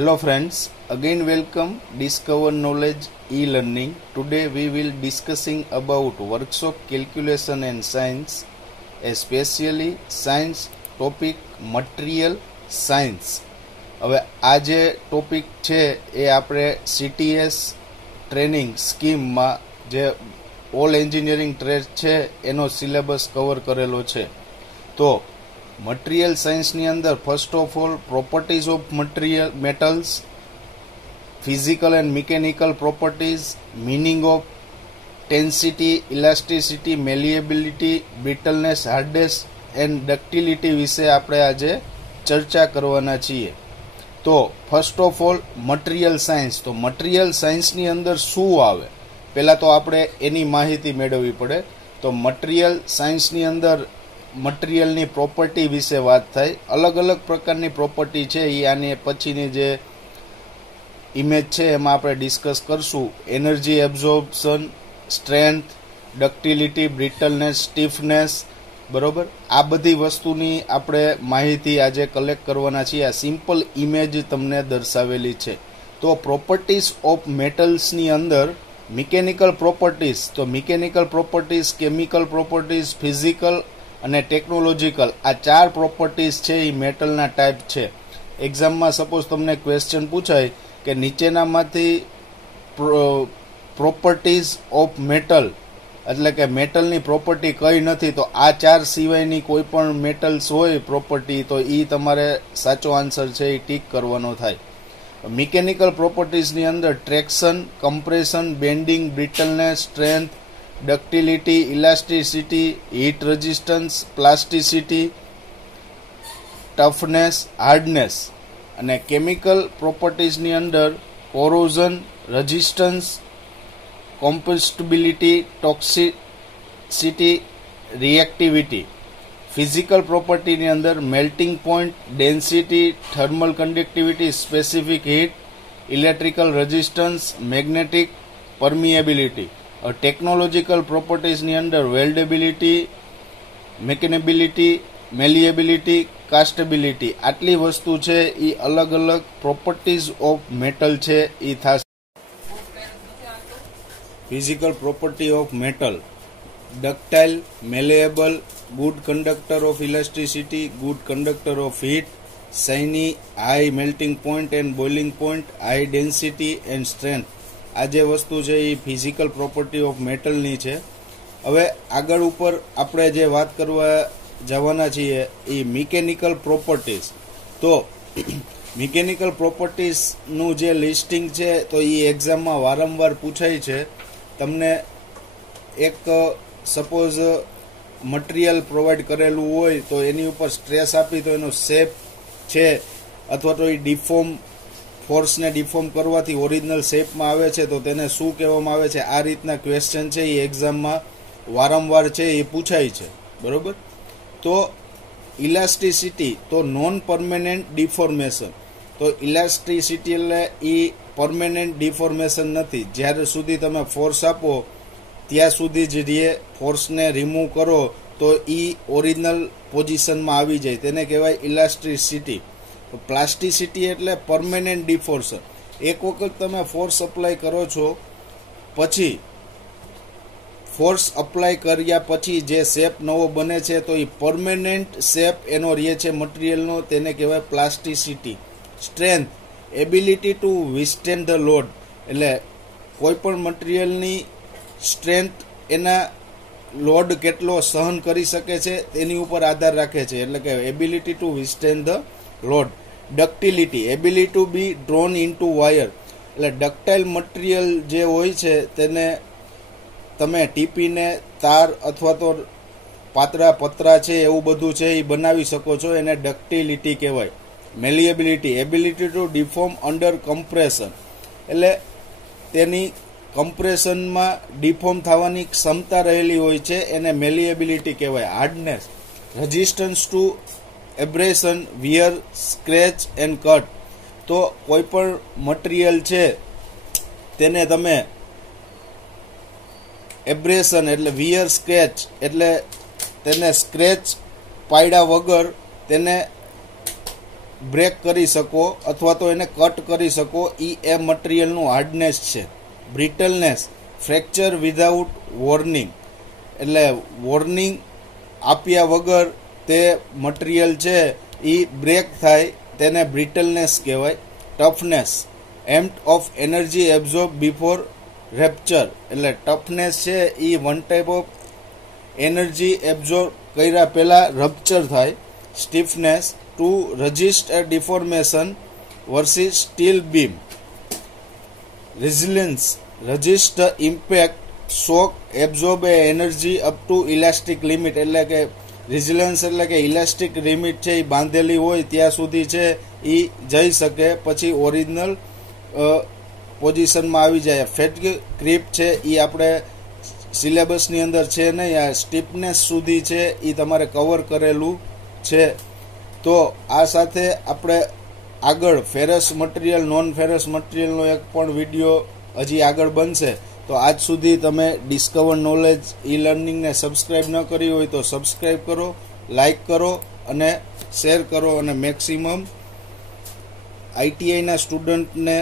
Hello friends, again welcome Discover Knowledge e-learning. Today we will discussing about workshop calculation and science, especially science topic material science. હવે આ જે topic છે એ આપણે CTS training સ્કીમમાં જે all engineering trade છે એનો syllabus cover કરેલો છે. તો મટીરિયલ સાયન્સની અંદર first of all properties of material metals, physical and mechanical properties, meaning of tenacity, elasticity, malleability, brittleness, hardness and ductility વિશે આપણે આજે ચર્ચા કરવાના છીએ. તો first of all material science. તો મટીરિયલ સાયન્સની અંદર શું આવે પહેલાં તો આપણે એની માહિતી મેળવવી પડે. તો મટીરિયલ સાયન્સની અંદર મટીરિયલની પ્રોપર્ટી વિશે વાત થાય. અલગ અલગ પ્રકારની પ્રોપર્ટી છે એ આની પછીની જે ઇમેજ છે એમાં આપણે ડિસ્કસ કરશું. Energy absorption, strength, ductility, બ્રિટલનેસ, stiffness, બરોબર. આ બધી વસ્તુની આપણે માહિતી આજે કલેક્ટ કરવાના છીએ. આ સિમ્પલ ઇમેજ તમને દર્શાવેલી છે. તો પ્રોપર્ટીઝ ઓફ મેટલ્સની અંદર મિકેનિકલ પ્રોપર્ટીઝ, તો mechanical properties, chemical properties, physical અને ટેકનોલોજીકલ, આ ચાર પ્રોપર્ટીઝ છે એ મેટલના ટાઈપ છે. એક્ઝામમાં સપોઝ તમને ક્વેશ્ચન પૂછાય કે નીચેનામાંથી પ્રોપર્ટીઝ ઓફ મેટલ એટલે કે મેટલની પ્રોપર્ટી કઈ નથી, તો આ ચાર સિવાયની કોઈ પણ મેટલ્સ હોય પ્રોપર્ટી તો એ તમારે સાચો આન્સર છે એ ટીક કરવાનો થાય. મિકેનિકલ પ્રોપર્ટીઝની અંદર traction, compression, bending, brittleness, strength, ductility, elasticity, heat resistance, plasticity, toughness, hardness. અને કેમિકલ પ્રોપર્ટીઝની અંદર corrosion, resistance, combustibility, toxicity, reactivity. Physical પ્રોપર્ટીની અંદર melting point, density, thermal conductivity, specific heat, electrical resistance, magnetic permeability. Technological પ્રોપર્ટીઝની અંદર weldability, મેકેનેબિલિટી, મેલિએબિલિટી, કાસ્ટેબિલિટી. આટલી વસ્તુ છે એ અલગ અલગ પ્રોપર્ટીઝ ઓફ મેટલ છે એ થશે. Physical property of metal: ductile, malleable, good conductor of elasticity, good conductor of heat, shiny, high melting point and boiling point, high density and strength. આ જે વસ્તુ છે એ ફિઝિકલ પ્રોપર્ટી ઓફ મેટલની છે. હવે આગળ ઉપર આપણે જે વાત કરવા જવાના છીએ એ મિકેનિકલ પ્રોપર્ટીઝ. તો મિકેનિકલ પ્રોપર્ટીઝનું જે લિસ્ટિંગ છે તો એ એક્ઝામમાં વારંવાર પૂછાય છે. તમને એક સપોઝ મટીરિયલ પ્રોવાઈડ કરેલું હોય તો એની ઉપર સ્ટ્રેસ આપી તો એનો શેપ છે અથવા તો એ ડિફોર્મ, ફોર્સને ડિફોર્મ કરવાથી ઓરિજિનલ શેપમાં આવે છે તો તેને શું કહેવામાં આવે છે. આ રીતના ક્વેશ્ચન છે એ એક્ઝામમાં વારંવાર છે એ પૂછાય છે, બરોબર. તો ઇલાસ્ટિસિટી, તો નોન પરમેનન્ટ ડિફોર્મેશન. તો ઇલાસ્ટિસિટી એટલે એ પરમેનન્ટ ડિફોર્મેશન નથી. જ્યારે સુધી તમે ફોર્સ આપો ત્યાં સુધી જ રહે. ફોર્સને રિમૂવ કરો તો એ ઓરિજિનલ પોઝિશનમાં આવી જાય, તેને કહેવાય ઇલાસ્ટિસિટી. પ્લાસ્ટિસિટી એટલે પરમેનન્ટ ડિફોર્શન. એક વખત તમે ફોર્સ અપ્લાય કરો છો પછી ફોર્સ અપ્લાય કર્યા પછી જે શેપ નવો બને છે તો એ પરમેનન્ટ શેપ એનો રહે છે મટીરિયલનો, તેને કહેવાય plasticity. Strength, ability to withstand the load, એટલે કોઈ પણ મટીરિયલની સ્ટ્રેન્થ એના લોડ કેટલો સહન કરી શકે છે તેની ઉપર આધાર રાખે છે, એટલે કે ability to withstand the load. Ductility, ability to be drawn into wire, એટલે ડક્ટાઇલ મટીરિયલ જે હોય છે તેને તમે ટીપીને તાર અથવા તો પાતળા પતરા છે એવું બધું છે એ બનાવી શકો છો, એને ડક્ટિલિટી કહેવાય. Malleability, ability to deform under compression, એટલે તેની કમ્પ્રેશનમાં ડિફોર્મ થવાની ક્ષમતા રહેલી હોય છે, એને મેલિએબિલિટી કહેવાય. Hardness, resistance to abrasion, wear, scratch and cut. તો કોઈ પણ મટીરિયલ છે તેને તમે એબ્રેશન એટલે વિયર, સ્ક્રેચ એટલે તેને સ્ક્રેચ પાડ્યા વગર તેને બ્રેક કરી શકો અથવા તો એને કટ કરી શકો એ મટીરિયલનું હાર્ડનેસ છે. બ્રિટલનેસ, ફ્રેક્ચર વિધાઉટ વોર્નિંગ, એટલે વોર્નિંગ આપ્યા વગર તે મટીરિયલ છે એ બ્રેક થાય તેને બ્રિટલનેસ કહેવાય. Toughness, amount of energy absorb before rupture, એટલે ટફનેસ છે એ one type of energy absorb કર્યા પહેલા રપ્ચર થાય. Stiffness, to resist a deformation versus steel beam. Resilience, resist the impact, shock, absorb a energy up to elastic limit, એટલે કે resilience એટલે કે ઇલાસ્ટિક લિમિટ છે એ બાંધેલી હોય ત્યાં સુધી છે એ જઈ શકે, પછી ઓરિજિનલ પોઝિશનમાં આવી જાય. ફેટિગ, ક્રીપ છે એ આપણે સિલેબસની અંદર છે નહીં, આ સ્ટીફનેસ સુધી છે એ તમારે કવર કરેલું છે. તો આ સાથે આપણે આગળ ફેરસ મટીરિયલ, નોન ફેરસ મટીરિયલનો એક પણ વિડીયો હજી આગળ બનશે. તો આજ સુધી તમે ડિસ્કવર નોલેજ ઈ લર્નિંગને સબસ્ક્રાઈબ ન કરી હોય તો સબસ્ક્રાઈબ કરો, લાઈક કરો અને શેર કરો, અને મેક્સિમમ આઈટીઆઈના સ્ટુડન્ટને